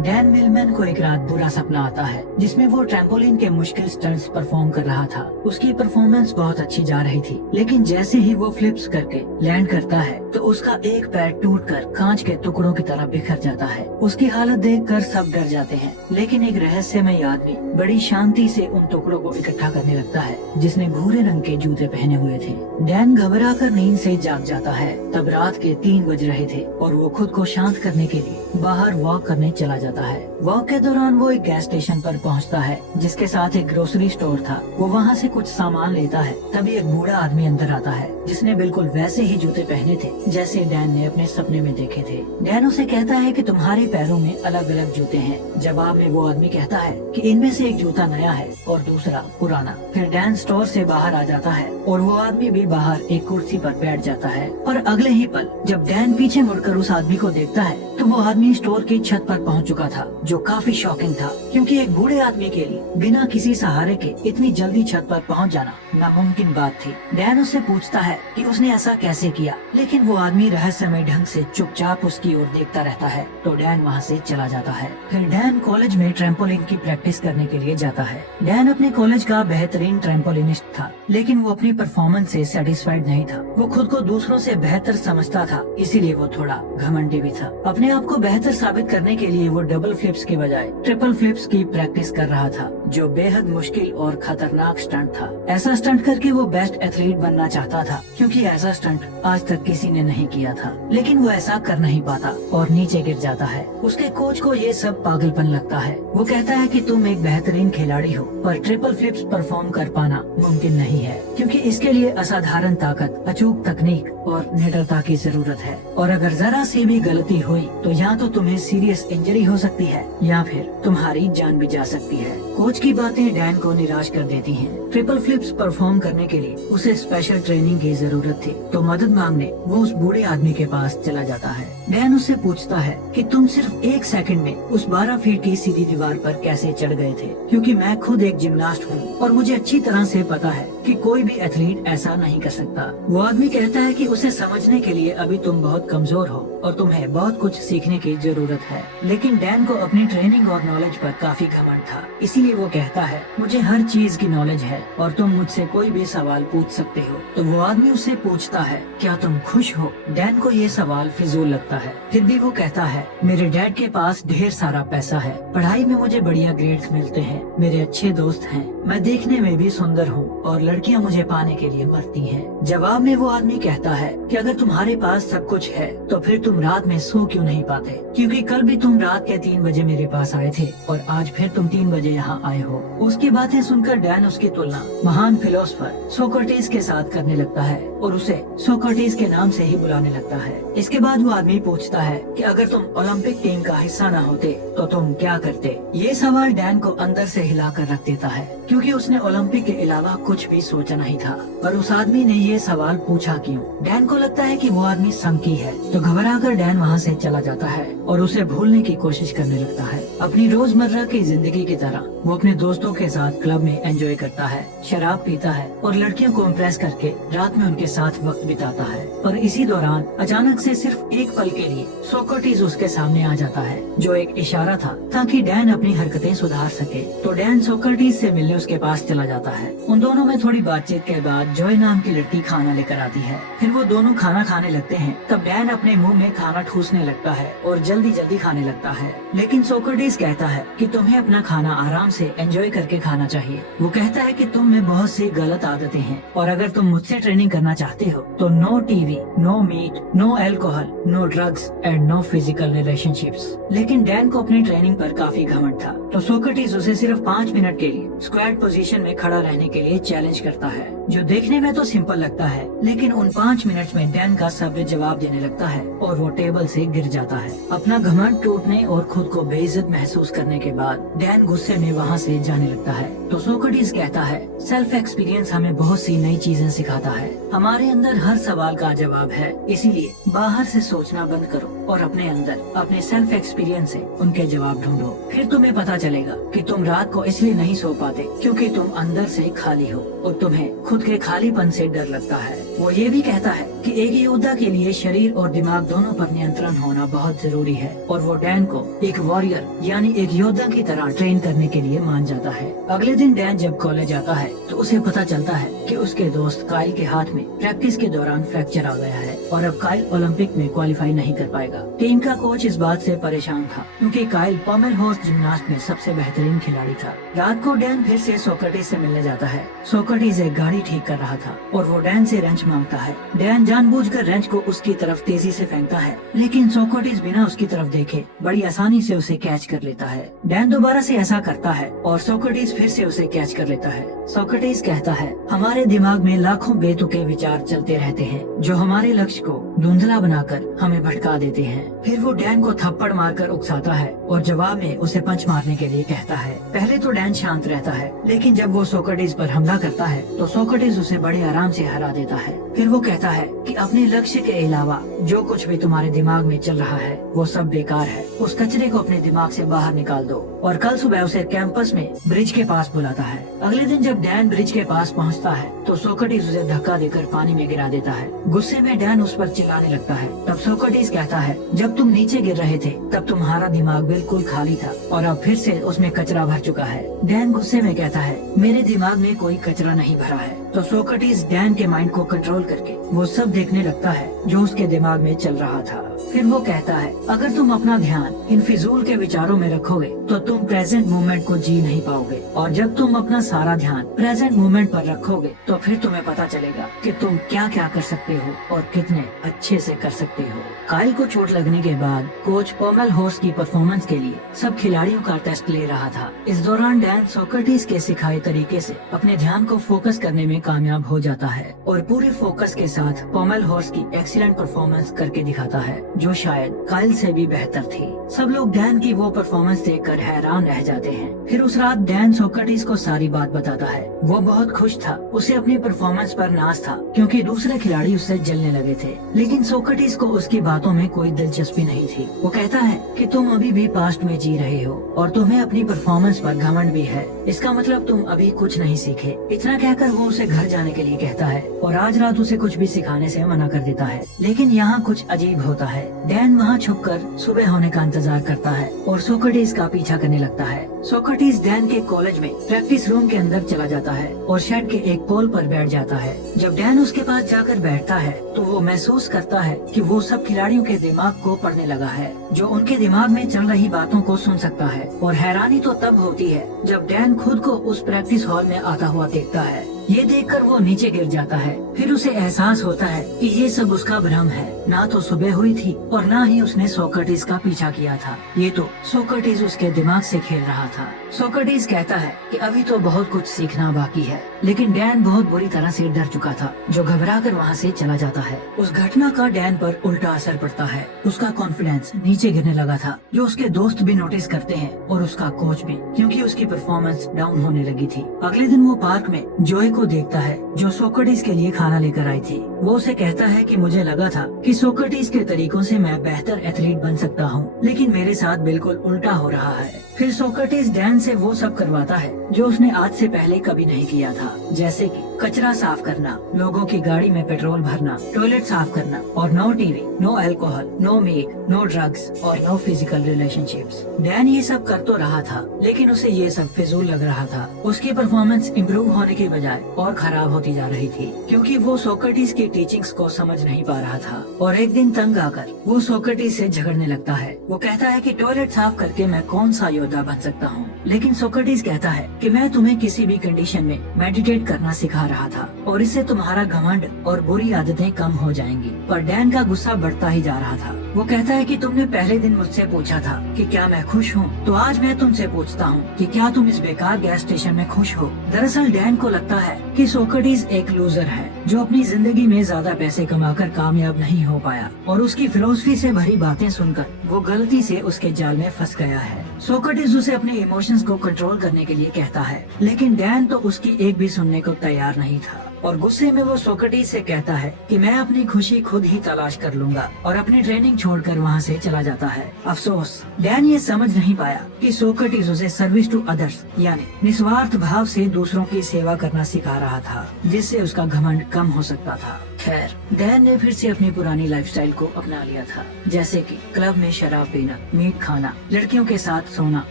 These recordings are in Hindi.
डैन मिलमैन को एक रात बुरा सपना आता है जिसमें वो ट्रैम्पोलिन के मुश्किल स्टंट्स परफॉर्म कर रहा था। उसकी परफॉर्मेंस बहुत अच्छी जा रही थी, लेकिन जैसे ही वो फ्लिप्स करके लैंड करता है तो उसका एक पैर टूटकर कांच के टुकड़ों की तरह बिखर जाता है। उसकी हालत देखकर सब डर जाते हैं, लेकिन एक रहस्यमय आदमी बड़ी शांति से उन टुकड़ों को इकट्ठा करने लगता है जिसने भूरे रंग के जूते पहने हुए थे। डैन घबरा कर नींद से जाग जाता है। तब रात के 3 बज रहे थे और वो खुद को शांत करने के लिए बाहर वॉक करने चला जाता है। वॉक के दौरान वो एक गैस स्टेशन पर पहुंचता है जिसके साथ एक ग्रोसरी स्टोर था। वो वहां से कुछ सामान लेता है। तभी एक बूढ़ा आदमी अंदर आता है जिसने बिल्कुल वैसे ही जूते पहने थे जैसे डैन ने अपने सपने में देखे थे। डैन उसे कहता है कि तुम्हारे पैरों में अलग अलग जूते हैं। जवाब में वो आदमी कहता है कि इनमें से एक जूता नया है और दूसरा पुराना। फिर डैन स्टोर से बाहर आ जाता है और वो आदमी भी बाहर एक कुर्सी पर बैठ जाता है। और अगले ही पल जब डैन पीछे मुड़कर उस आदमी को देखता है तो वो आदमी स्टोर की छत पर पहुंच चुका था, जो काफी शॉकिंग था क्योंकि एक बूढ़े आदमी के लिए बिना किसी सहारे के इतनी जल्दी छत पर पहुंच जाना नामुमकिन बात थी। डैन उससे पूछता है कि उसने ऐसा कैसे किया, लेकिन वो आदमी रहस्यमय ढंग से चुपचाप उसकी ओर देखता रहता है। तो डैन वहाँ से चला जाता है। फिर डैन कॉलेज में ट्रैम्पोलिन की प्रैक्टिस करने के लिए जाता है। डैन अपने कॉलेज का बेहतरीन ट्रैम्पोलिनिस्ट था, लेकिन वो अपनी परफॉर्मेंस से सेटिस्फाइड नहीं था। वो खुद को दूसरों से बेहतर समझता था, इसीलिए वो थोड़ा घमंडी भी था। अपने आप को बेहतर साबित करने के लिए वो डबल फ्लिप्स के बजाय ट्रिपल फ्लिप्स की प्रैक्टिस कर रहा था, जो बेहद मुश्किल और खतरनाक स्टंट था। ऐसा स्टंट करके वो बेस्ट एथलीट बनना चाहता था, क्योंकि ऐसा स्टंट आज तक किसी ने नहीं किया था। लेकिन वो ऐसा कर नहीं पाता और नीचे गिर जाता है। उसके कोच को ये सब पागलपन लगता है। वो कहता है कि तुम एक बेहतरीन खिलाड़ी हो, पर ट्रिपल फ्लिप्स परफॉर्म कर पाना मुमकिन नहीं है, क्योंकि इसके लिए असाधारण ताकत, अचूक तकनीक और निडरता की जरूरत है। और अगर जरा सी भी गलती हुई तो या तो तुम्हें सीरियस इंजरी हो सकती है या फिर तुम्हारी जान भी जा सकती है। कोच की बातें डैन को निराश कर देती हैं। ट्रिपल फ्लिप्स परफॉर्म करने के लिए उसे स्पेशल ट्रेनिंग की जरूरत थी, तो मदद मांगने वो उस बूढ़े आदमी के पास चला जाता है। डैन उससे पूछता है कि तुम सिर्फ 1 सेकंड में उस 12 फीट की सीधी दीवार पर कैसे चढ़ गए थे, क्योंकि मैं खुद एक जिम्नास्ट हूँ और मुझे अच्छी तरह से पता है कि कोई भी एथलीट ऐसा नहीं कर सकता। वो आदमी कहता है कि उसे समझने के लिए अभी तुम बहुत कमजोर हो और तुम्हें बहुत कुछ सीखने की जरूरत है। लेकिन डैन को अपनी ट्रेनिंग और नॉलेज पर काफी घमंड था, इसीलिए वो कहता है मुझे हर चीज की नॉलेज है और तुम मुझसे कोई भी सवाल पूछ सकते हो। तो वो आदमी उससे पूछता है क्या तुम खुश हो? डैन को ये सवाल फिजूल लगता है, फिर भी वो कहता है मेरे डैड के पास ढेर सारा पैसा है, पढ़ाई में मुझे बढ़िया ग्रेड्स मिलते हैं, मेरे अच्छे दोस्त हैं, मैं देखने में भी सुंदर हूँ और लड़कियाँ मुझे पाने के लिए मरती हैं। जवाब में वो आदमी कहता है कि अगर तुम्हारे पास सब कुछ है तो फिर तुम रात में सो क्यों नहीं पाते, क्योंकि कल भी तुम रात के 3 बजे मेरे पास आए थे और आज फिर तुम 3 बजे यहाँ आए हो। उसकी बातें सुनकर डैन उसकी तुलना महान फिलोसफर सोक्रेटिस के साथ करने लगता है और उसे सोक्रेटिस के नाम से ही बुलाने लगता है। इसके बाद वो आदमी पूछता है कि अगर तुम ओलंपिक टीम का हिस्सा न होते तो तुम क्या करते। ये सवाल डैन को अंदर से हिलाकर रख देता है, क्योंकि उसने ओलंपिक के अलावा कुछ भी सोचा नहीं था। पर उस आदमी ने ये सवाल पूछा क्यों? डैन को लगता है कि वो आदमी संकी है, तो घबराकर डैन वहाँ से चला जाता है और उसे भूलने की कोशिश करने लगता है। अपनी रोजमर्रा की जिंदगी की तरह वो अपने दोस्तों के साथ क्लब में एंजॉय करता है, शराब पीता है और लड़कियों को इम्प्रेस करके रात में उनके साथ वक्त बिताता है। और इसी दौरान अचानक से सिर्फ एक पल के लिए सोक्रेटिस उसके सामने आ जाता है, जो एक इशारा था ताकि डैन अपनी हरकतें सुधार सके। तो डैन सोक्रेटिस से मिलने उसके पास चला जाता है। उन दोनों में थोड़ी बातचीत के बाद जॉय नाम की लड़की खाना लेकर आती है। फिर वो दोनों खाना खाने लगते हैं। तब डैन अपने मुंह में खाना ठूसने लगता है और जल्दी जल्दी खाने लगता है, लेकिन सोक्रेटिस कहता है कि तुम्हें अपना खाना आराम से एंजॉय करके खाना चाहिए। वो कहता है कि तुम में बहुत सी गलत आदतें हैं और अगर तुम मुझसे ट्रेनिंग करना चाहते हो तो no TV, no meat, no alcohol, no drugs and no physical relationships. लेकिन डैन को अपनी ट्रेनिंग पर काफी घमंड था, तो सोक्रेटिस उसे सिर्फ 5 मिनट के लिए स्क्वाड पोजीशन में खड़ा रहने के लिए चैलेंज करता है, जो देखने में तो सिंपल लगता है, लेकिन उन 5 मिनट में डैन का सब्र जवाब देने लगता है और वो टेबल से गिर जाता है। अपना घमंड टूटने और खुद को बेइज्जत महसूस करने के बाद डैन गुस्से में वहाँ से जाने लगता है। तो सोक्रेटिस कहता है सेल्फ एक्सपीरियंस हमें बहुत सी नई चीजें सिखाता है। हमारे अंदर हर सवाल का जवाब है, इसीलिए बाहर से सोचना बंद करो और अपने अंदर अपने सेल्फ एक्सपीरियंस से उनके जवाब ढूंढो। फिर तुम्हें पता चलेगा कि तुम रात को इसलिए नहीं सो पाते क्योंकि तुम अंदर से खाली हो और तुम्हें खुद के खालीपन से डर लगता है। वो ये भी कहता है कि एक योद्धा के लिए शरीर और दिमाग दोनों पर नियंत्रण होना बहुत जरूरी है और वो डैन को एक वॉरियर यानी एक योद्धा की तरह ट्रेन करने के लिए मान जाता है। अगले दिन डैन जब कॉलेज आता है तो उसे पता चलता है कि उसके दोस्त काइल के हाथ में प्रैक्टिस के दौरान फ्रैक्चर आ गया है और अब काइल ओलंपिक में क्वालिफाई नहीं कर पाएगा। टीम का कोच इस बात से परेशान था क्योंकि काइल पॉमेल हॉर्स जिम्नास्ट में सबसे बेहतरीन खिलाड़ी था। रात को डैन फिर से सोक्रेटिस से मिलने जाता है। सोक्रेटिस एक गाड़ी ठीक कर रहा था और वो डैन से रेंच मांगता है। डैन जानबूझकर रेंच को उसकी तरफ तेजी से फेंकता है, लेकिन सोक्रेटिस बिना उसकी तरफ देखे बड़ी आसानी से उसे कैच कर लेता है। डैन दोबारा से ऐसा करता है और सोक्रेटिस फिर से उसे कैच कर लेता है। सोक्रेटिस कहता है, हमारे दिमाग में लाखों बेतुके विचार चलते रहते हैं जो हमारे लक्ष्य को धुंधला बनाकर हमें भटका देते हैं। फिर वो डैन को थप्पड़ मारकर उकसाता है और जवाब में उसे पंच मारने के लिए कहता है। पहले तो डैन शांत रहता है, लेकिन जब वो सोक्रेटिस पर हमला करता है तो सोक्रेटिस उसे बड़े आराम से हरा देता है। फिर वो कहता है कि अपने लक्ष्य के अलावा जो कुछ भी तुम्हारे दिमाग में चल रहा है वो सब बेकार है। उस कचरे को अपने दिमाग से बाहर निकाल दो और कल सुबह उसे कैंपस में ब्रिज के पास बुलाता है। अगले दिन जब डैन ब्रिज के पास पहुंचता है तो सोक्रेटिस उसे धक्का देकर पानी में गिरा देता है। गुस्से में डैन उस पर चिल्लाने लगता है। तब सोक्रेटिस कहता है, जब तुम नीचे गिर रहे थे तब तुम्हारा दिमाग बिल्कुल खाली था और अब फिर से उसमें कचरा भर चुका है। डैन गुस्से में कहता है, मेरे दिमाग में कोई कचरा नहीं भरा है। तो सोक्रेटिस डैन के माइंड को कंट्रोल करके वो सब देखने लगता है जो उसके दिमाग में चल रहा था। फिर वो कहता है, अगर तुम अपना ध्यान इन फिजूल के विचारों में रखोगे तो तुम प्रेजेंट मोमेंट को जी नहीं पाओगे, और जब तुम अपना सारा ध्यान प्रेजेंट मोमेंट पर रखोगे तो फिर तुम्हें पता चलेगा कि तुम क्या क्या कर सकते हो और कितने अच्छे से कर सकते हो। काइल को चोट लगने के बाद कोच पॉमेल हॉर्स की परफॉर्मेंस के लिए सब खिलाड़ियों का टेस्ट ले रहा था। इस दौरान डैन सोक्रेटिस के सिखाए तरीके से अपने ध्यान को फोकस करने में कामयाब हो जाता है और पूरे फोकस के साथ पॉमेल हॉर्स की एक्सीलेंट परफॉर्मेंस करके दिखाता है, जो शायद काइल से भी बेहतर थी। सब लोग डैन की वो परफॉर्मेंस देखकर हैरान रह जाते हैं। फिर उस रात डैन सोक्रेटिस को सारी बात बताता है। वो बहुत खुश था, उसे अपनी परफॉर्मेंस पर नाज था क्योंकि दूसरे खिलाड़ी उससे जलने लगे थे, लेकिन सोक्रेटिस को उसकी बातों में कोई दिलचस्पी नहीं थी। वो कहता है कि तुम अभी भी पास्ट में जी रहे हो और तुम्हें अपनी परफॉर्मेंस पर घमंड भी है, इसका मतलब तुम अभी कुछ नहीं सीखे। इतना कहकर वो उसे घर जाने के लिए कहता है और आज रात उसे कुछ भी सिखाने से मना कर देता है। लेकिन यहाँ कुछ अजीब होता है। डैन वहाँ छुपकर सुबह होने का इंतजार करता है और सोक्रेटिस का पीछा करने लगता है। सोक्रेटिस डैन के कॉलेज में प्रैक्टिस रूम के अंदर चला जाता है और शेड के एक पोल पर बैठ जाता है। जब डैन उसके पास जाकर बैठता है तो वो महसूस करता है कि वो सब खिलाड़ियों के दिमाग को पढ़ने लगा है, जो उनके दिमाग में चल रही बातों को सुन सकता है। और हैरानी तो तब होती है जब डैन खुद को उस प्रैक्टिस हॉल में आता हुआ देखता है। ये देखकर वो नीचे गिर जाता है। फिर उसे एहसास होता है कि ये सब उसका भ्रम है, ना तो सुबह हुई थी और ना ही उसने सोक्रेटिस का पीछा किया था। ये तो सोक्रेटिस उसके दिमाग से खेल रहा था। सोक्रेटिस कहता है कि अभी तो बहुत कुछ सीखना बाकी है, लेकिन डैन बहुत बुरी तरह से डर चुका था, जो घबराकर वहाँ से चला जाता है। उस घटना का डैन पर उल्टा असर पड़ता है। उसका कॉन्फिडेंस नीचे गिरने लगा था, जो उसके दोस्त भी नोटिस करते हैं और उसका कोच भी, क्योंकि उसकी परफॉर्मेंस डाउन होने लगी थी। अगले दिन वो पार्क में जोए को देखता है, जो सोक्रेटिस के लिए खाना लेकर आई थी। वो उसे कहता है कि मुझे लगा था कि सोक्रेटिस के तरीकों से मैं बेहतर एथलीट बन सकता हूँ, लेकिन मेरे साथ बिल्कुल उल्टा हो रहा है। फिर सोक्रेटिस डैन से वो सब करवाता है जो उसने आज से पहले कभी नहीं किया था, जैसे कि कचरा साफ करना, लोगों की गाड़ी में पेट्रोल भरना, टॉयलेट साफ करना और no TV, no alcohol, no make, no drugs और नो फिजिकल रिलेशनशिप्स। डैन ये सब कर तो रहा था, लेकिन उसे ये सब फिजूल लग रहा था। उसकी परफॉर्मेंस इम्प्रूव होने की बजाय और खराब होती जा रही थी, क्योंकि वो सोक्रेटिस की टीचिंग्स को समझ नहीं पा रहा था। और एक दिन तंग आकर वो सोक्रेटिस से झगड़ने लगता है। वो कहता है कि टॉयलेट साफ करके मैं कौन सा योद्धा बन सकता हूँ, लेकिन सोक्रेटिस कहता है कि मैं तुम्हें किसी भी कंडीशन में मेडिटेट करना सिखा रहा था और इससे तुम्हारा घमंड और बुरी आदतें कम हो जाएंगी। पर डैन का गुस्सा बढ़ता ही जा रहा था। वो कहता है कि तुमने पहले दिन मुझसे पूछा था कि क्या मैं खुश हूँ, तो आज मैं तुमसे पूछता हूँ कि क्या तुम इस बेकार गैस स्टेशन में खुश हो। दरअसल डैन को लगता है कि सोक्रेटिस एक लूजर है, जो अपनी जिंदगी में ज्यादा पैसे कमाकर कामयाब नहीं हो पाया, और उसकी फिलोसफी से भरी बातें सुनकर वो गलती से उसके जाल में फंस गया है। सोक्रेटिस उसे अपने इमोशंस को कंट्रोल करने के लिए कहता है, लेकिन डैन तो उसकी एक भी सुनने को तैयार नहीं था। और गुस्से में वो सोक्रेटिस से कहता है कि मैं अपनी खुशी खुद ही तलाश कर लूंगा और अपनी ट्रेनिंग छोड़कर वहाँ से चला जाता है। अफसोस डैन ये समझ नहीं पाया कि सोक्रेटिस उसे सर्विस टू अदर्स यानी निस्वार्थ भाव से दूसरों की सेवा करना सिखा रहा था, जिससे उसका घमंड कम हो सकता था। खैर डैन ने फिर से अपनी पुरानी लाइफस्टाइल को अपना लिया था, जैसे कि क्लब में शराब पीना, मीट खाना, लड़कियों के साथ सोना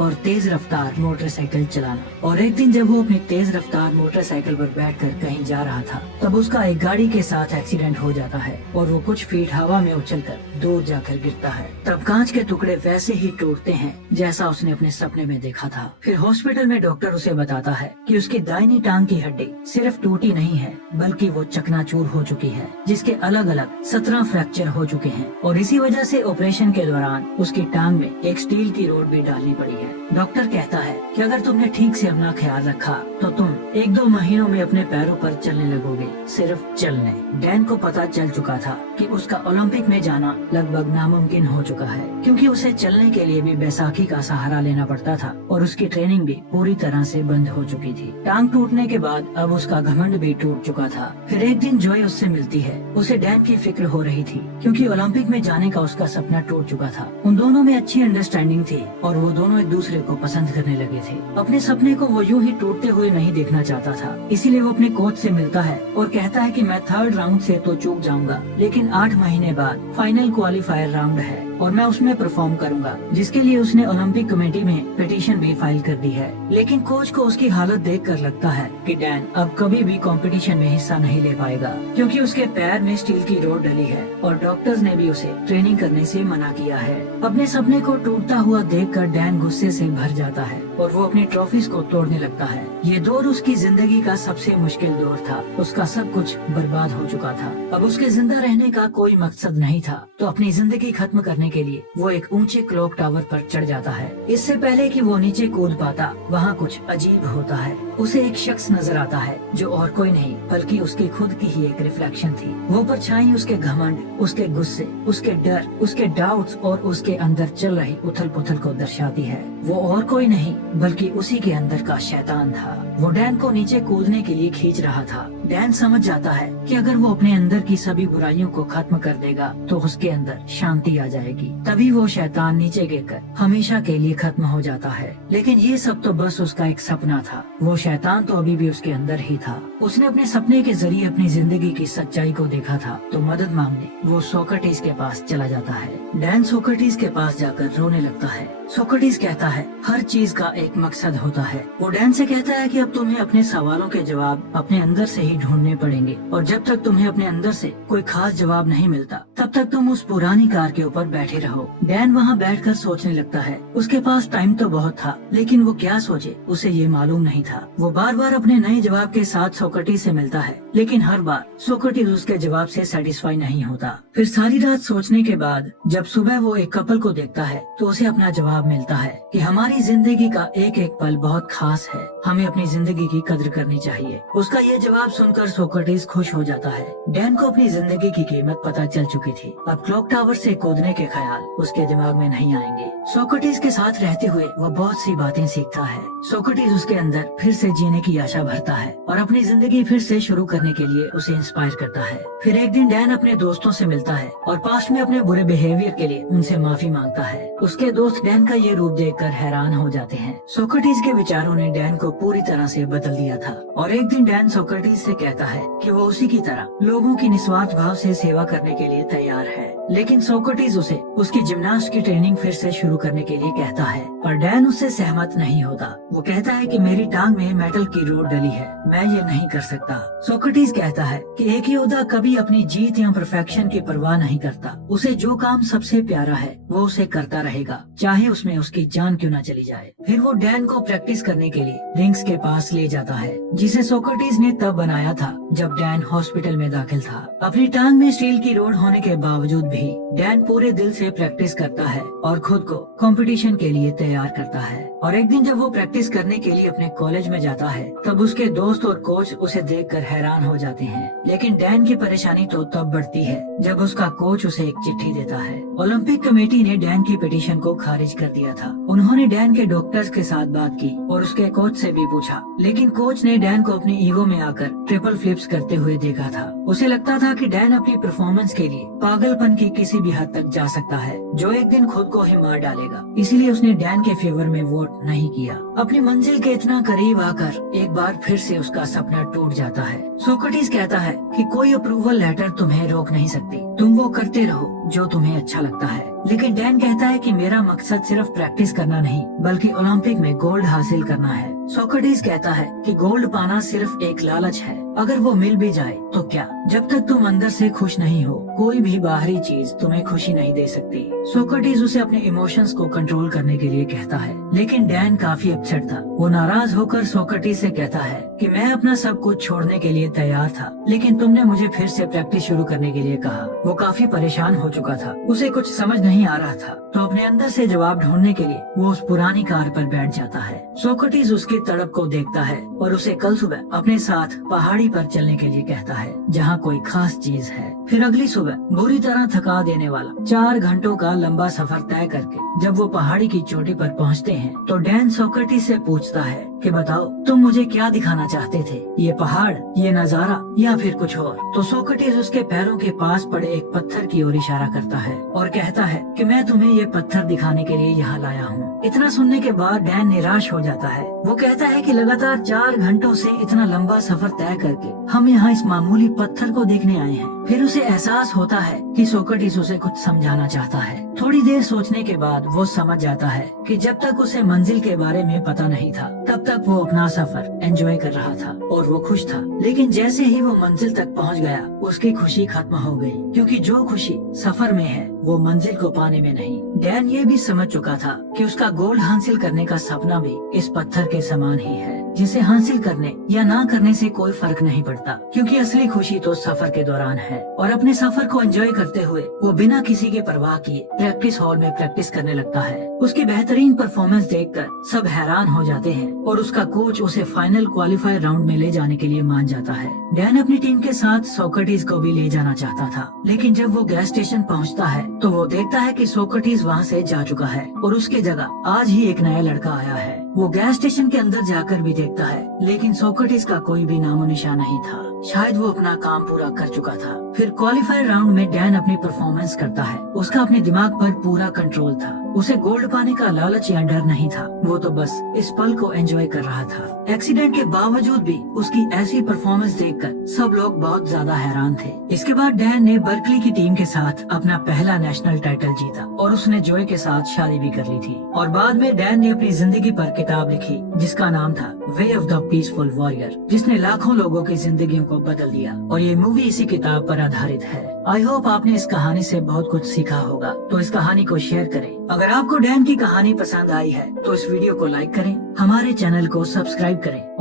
और तेज रफ्तार मोटरसाइकिल चलाना। और एक दिन जब वो अपनी तेज रफ्तार मोटरसाइकिल पर बैठकर कहीं जा रहा था, तब उसका एक गाड़ी के साथ एक्सीडेंट हो जाता है और वो कुछ फीट हवा में उछलकर दूर जाकर गिरता है। तब कांच के टुकड़े वैसे ही टूटते हैं जैसा उसने अपने सपने में देखा था। फिर हॉस्पिटल में डॉक्टर उसे बताता है कि उसकी दाहिनी टांग की हड्डी सिर्फ टूटी नहीं है, बल्कि वो चकनाचूर हो चुकी है, जिसके अलग अलग 17 फ्रैक्चर हो चुके हैं और इसी वजह से ऑपरेशन के दौरान उसकी टांग में एक स्टील की रोड भी डालनी पड़ी है। डॉक्टर कहता है कि अगर तुमने ठीक से अपना ख्याल रखा तो तुम 1-2 महीनों में अपने पैरों पर चलने लगोगे, सिर्फ चलने। डैन को पता चल चुका था कि उसका ओलंपिक में जाना लगभग नामुमकिन हो चुका है, क्योंकि उसे चलने के लिए भी बैसाखी का सहारा लेना पड़ता था और उसकी ट्रेनिंग भी पूरी तरह से बंद हो चुकी थी। टांग टूटने के बाद अब उसका घमंड भी टूट चुका था। फिर एक दिन जॉय उससे मिलती है। उसे डैन की फिक्र हो रही थी, क्योंकि ओलंपिक में जाने का उसका सपना टूट चुका था। उन दोनों में अच्छी अंडरस्टैंडिंग थी और वो दोनों एक दूसरे को पसंद करने लगे थे। अपने सपने को वो यूं ही टूटते हुए नहीं देखना चाहता था, इसीलिए वो अपने कोच से मिलता है और कहता है कि मैं 3rd राउंड से तो चूक जाऊंगा, लेकिन 8 महीने बाद फाइनल क्वालिफायर राउंड है और मैं उसमें परफॉर्म करूंगा, जिसके लिए उसने ओलंपिक कमेटी में पिटीशन भी फाइल कर दी है। लेकिन कोच को उसकी हालत देखकर लगता है कि डैन अब कभी भी कंपटीशन में हिस्सा नहीं ले पाएगा, क्योंकि उसके पैर में स्टील की रोड डली है और डॉक्टर्स ने भी उसे ट्रेनिंग करने से मना किया है। अपने सपने को टूटता हुआ देखकर डैन गुस्से से भर जाता है और वो अपनी ट्रॉफीज को तोड़ने लगता है। ये दौर उसकी जिंदगी का सबसे मुश्किल दौर था। उसका सब कुछ बर्बाद हो चुका था। अब उसके जिंदा रहने का कोई मकसद नहीं था, तो अपनी जिंदगी खत्म करने के लिए वो एक ऊंचे क्लॉक टावर पर चढ़ जाता है। इससे पहले कि वो नीचे कूद पाता, वहाँ कुछ अजीब होता है। उसे एक शख्स नजर आता है जो और कोई नहीं बल्कि उसकी खुद की ही एक रिफ्लेक्शन थी। वो परछाई उसके घमंड, उसके गुस्से, उसके डर, उसके डाउट्स और उसके अंदर चल रही उथल पुथल को दर्शाती है। वो और कोई नहीं बल्कि उसी के अंदर का शैतान था। वो डैन को नीचे कूदने के लिए खींच रहा था। डैन समझ जाता है कि अगर वो अपने अंदर की सभी बुराइयों को खत्म कर देगा तो उसके अंदर शांति आ जाएगी। तभी वो शैतान नीचे गिरकर हमेशा के लिए खत्म हो जाता है। लेकिन ये सब तो बस उसका एक सपना था। वो शैतान तो अभी भी उसके अंदर ही था। उसने अपने सपने के जरिए अपनी जिंदगी की सच्चाई को देखा था, तो मदद मांगने वो सोक्रेटिस के पास चला जाता है। डैन सोक्रेटिस के पास जाकर रोने लगता है। सोक्रेटिस कहता है हर चीज का एक मकसद होता है। वो डैन से कहता है कि अब तुम्हें अपने सवालों के जवाब अपने अंदर से ही ढूंढने पड़ेंगे और जब तक तुम्हें अपने अंदर से कोई खास जवाब नहीं मिलता तब तक तुम उस पुरानी कार के ऊपर बैठे रहो। डैन वहाँ बैठकर सोचने लगता है। उसके पास टाइम तो बहुत था, लेकिन वो क्या सोचे उसे ये मालूम नहीं था। वो बार बार अपने नए जवाब के साथ सोक्रेटिस से मिलता है, लेकिन हर बार सोक्रेटिस उसके जवाब से सेटिस्फाई नहीं होता। फिर सारी रात सोचने के बाद जब सुबह वो एक कपल को देखता है तो उसे अपना जवाब मिलता है कि हमारी जिंदगी का एक एक पल बहुत खास है, हमें अपनी जिंदगी की कद्र करनी चाहिए। उसका ये जवाब सुनकर सोक्रेटिस खुश हो जाता है। डैन को अपनी जिंदगी की कीमत पता चल चुकी थी। अब क्लॉक टावर से कूदने के ख्याल उसके दिमाग में नहीं आएंगे। सोक्रेटिस के साथ रहते हुए वो बहुत सी बातें सीखता है। सोक्रेटिस उसके अंदर फिर से जीने की आशा भरता है और अपनी जिंदगी फिर से शुरू करने के लिए उसे इंस्पायर करता है। फिर एक दिन डैन अपने दोस्तों से मिलता है और पास्ट में अपने बुरे बिहेवियर के लिए उनसे माफी मांगता है। उसके दोस्त डैन का ये रूप देखकर हैरान हो जाते हैं। सोक्रेटिस के विचारों ने डैन को पूरी तरह से बदल दिया था और एक दिन डैन सोक्रेटिस से कहता है कि वो उसी की तरह लोगों की निस्वार्थ भाव से सेवा करने के लिए तैयार है। लेकिन सोक्रेटिस उसे उसकी जिम्नास्ट की ट्रेनिंग फिर से शुरू करने के लिए कहता है, पर डैन उससे सहमत नहीं होता। वो कहता है कि मेरी टांग में मेटल की रोड डली है, मैं ये नहीं कर सकता। सोक्रेटिस कहता है कि एक योद्धा कभी अपनी जीत या परफेक्शन की परवाह नहीं करता। उसे जो काम सबसे प्यारा है वो उसे करता रहेगा, चाहे उसमें उसकी जान क्यों न चली जाए। फिर वो डैन को प्रैक्टिस करने के लिए रिंग्स के पास ले जाता है, जिसे सोक्रेटिस ने तब बनाया था जब डैन हॉस्पिटल में दाखिल था। अपनी टांग में स्टील की रोड होने के बावजूद भी डैन पूरे दिल से प्रैक्टिस करता है और खुद को कंपटीशन के लिए तैयार करता है। और एक दिन जब वो प्रैक्टिस करने के लिए अपने कॉलेज में जाता है तब उसके दोस्त और कोच उसे देखकर हैरान हो जाते हैं। लेकिन डैन की परेशानी तो तब बढ़ती है जब उसका कोच उसे एक चिट्ठी देता है ओलंपिक कमेटी ने डैन की पिटीशन को खारिज कर दिया था। उन्होंने डैन के डॉक्टर्स के साथ बात की और उसके कोच से भी पूछा, लेकिन कोच ने डैन को अपनी ईगो में आकर ट्रिपल फ्लिप्स करते हुए देखा था। उसे लगता था कि डैन अपनी परफॉर्मेंस के लिए पागलपन की किसी भी हद तक जा सकता है, जो एक दिन खुद को ही मार डालेगा। इसलिए उसने डैन के फेवर में वोट नहीं किया। अपनी मंजिल के इतना करीब आकर एक बार फिर से उसका सपना टूट जाता है। सोक्रेटिस कहता है कि कोई अप्रूवल लेटर तुम्हें रोक नहीं सकती, तुम वो करते रहो जो तुम्हें अच्छा लगता है। लेकिन डैन कहता है कि मेरा मकसद सिर्फ प्रैक्टिस करना नहीं, बल्कि ओलंपिक में गोल्ड हासिल करना है। सोक्रेटिस कहता है कि गोल्ड पाना सिर्फ एक लालच है, अगर वो मिल भी जाए तो क्या, जब तक तुम अंदर से खुश नहीं हो, कोई भी बाहरी चीज तुम्हें खुशी नहीं दे सकती। सोक्रेटिस उसे अपने इमोशंस को कंट्रोल करने के लिए कहता है, लेकिन डैन काफी अपसेट था। वो नाराज होकर सोक्रेटिस से कहता है कि मैं अपना सब कुछ छोड़ने के लिए तैयार था, लेकिन तुमने मुझे फिर से प्रैक्टिस शुरू करने के लिए कहा। वो काफी परेशान हो चुका था, उसे कुछ समझ नहीं आ रहा था, तो अपने अंदर से जवाब ढूंढने के लिए वो उस पुरानी कार पर बैठ जाता है। सोक्रेटिस उसकी तड़प को देखता है और उसे कल सुबह अपने साथ पहाड़ी पर चलने के लिए कहता है, जहाँ कोई खास चीज है। फिर अगली सुबह बुरी तरह थका देने वाला 4 घंटों का लंबा सफर तय करके जब वो पहाड़ी की चोटी पर पहुँचते हैं, तो डैन सोक्रेटिस से पूछता है कि बताओ तुम मुझे क्या दिखाना चाहते थे, ये पहाड़, ये नजारा या फिर कुछ और। तो सोक्रेटिस उसके पैरों के पास पड़े एक पत्थर की ओर इशारा करता है और कहता है कि मैं तुम्हें ये पत्थर दिखाने के लिए यहाँ लाया हूँ। इतना सुनने के बाद डैन निराश हो जाता है। वो कहता है कि लगातार 4 घंटों से इतना लंबा सफर तय करके हम यहाँ इस मामूली पत्थर को देखने आए हैं। फिर उसे एहसास होता है कि सोक्रेटिस उसे कुछ समझाना चाहता है। थोड़ी देर सोचने के बाद वो समझ जाता है कि जब तक उसे मंजिल के बारे में पता नहीं था, तब तक वो अपना सफर एंजॉय कर रहा था और वो खुश था। लेकिन जैसे ही वो मंजिल तक पहुंच गया, उसकी खुशी खत्म हो गई, क्योंकि जो खुशी सफर में है वो मंजिल को पाने में नहीं। डैन ये भी समझ चुका था कि उसका गोल्ड हासिल करने का सपना भी इस पत्थर के समान ही है, जिसे हासिल करने या ना करने से कोई फर्क नहीं पड़ता, क्योंकि असली खुशी तो सफर के दौरान है। और अपने सफर को एंजॉय करते हुए वो बिना किसी की परवाह किए प्रैक्टिस हॉल में प्रैक्टिस करने लगता है। उसकी बेहतरीन परफॉर्मेंस देखकर सब हैरान हो जाते हैं और उसका कोच उसे फाइनल क्वालिफायर राउंड में ले जाने के लिए मान जाता है। डैन अपनी टीम के साथ सोक्रेटिस को भी ले जाना चाहता था, लेकिन जब वो गैस स्टेशन पहुंचता है तो वो देखता है कि सोक्रेटिस वहां से जा चुका है और उसकी जगह आज ही एक नया लड़का आया है। वो गैस स्टेशन के अंदर जाकर भी देखता है, लेकिन सोक्रेटिस का कोई भी नामो निशान नहीं था। शायद वो अपना काम पूरा कर चुका था। फिर क्वालिफायर राउंड में डैन अपनी परफॉर्मेंस करता है। उसका अपने दिमाग पर पूरा कंट्रोल था। उसे गोल्ड पाने का लालच या डर नहीं था, वो तो बस इस पल को एंजॉय कर रहा था। एक्सीडेंट के बावजूद भी उसकी ऐसी परफॉर्मेंस देखकर सब लोग बहुत ज्यादा हैरान थे। इसके बाद डैन ने बर्कली की टीम के साथ अपना पहला नेशनल टाइटल जीता और उसने जॉय के साथ शादी भी कर ली थी। और बाद में डैन ने अपनी जिंदगी पर किताब लिखी, जिसका नाम था way of the peaceful warrior, जिसने लाखों लोगों की जिंदगियों को बदल दिया। और ये मूवी इसी किताब पर आधारित है। आई होप आपने इस कहानी से बहुत कुछ सीखा होगा, तो इस कहानी को शेयर करें। अगर आपको डैन की कहानी पसंद आई है तो इस वीडियो को लाइक करें, हमारे चैनल को सब्सक्राइब करें और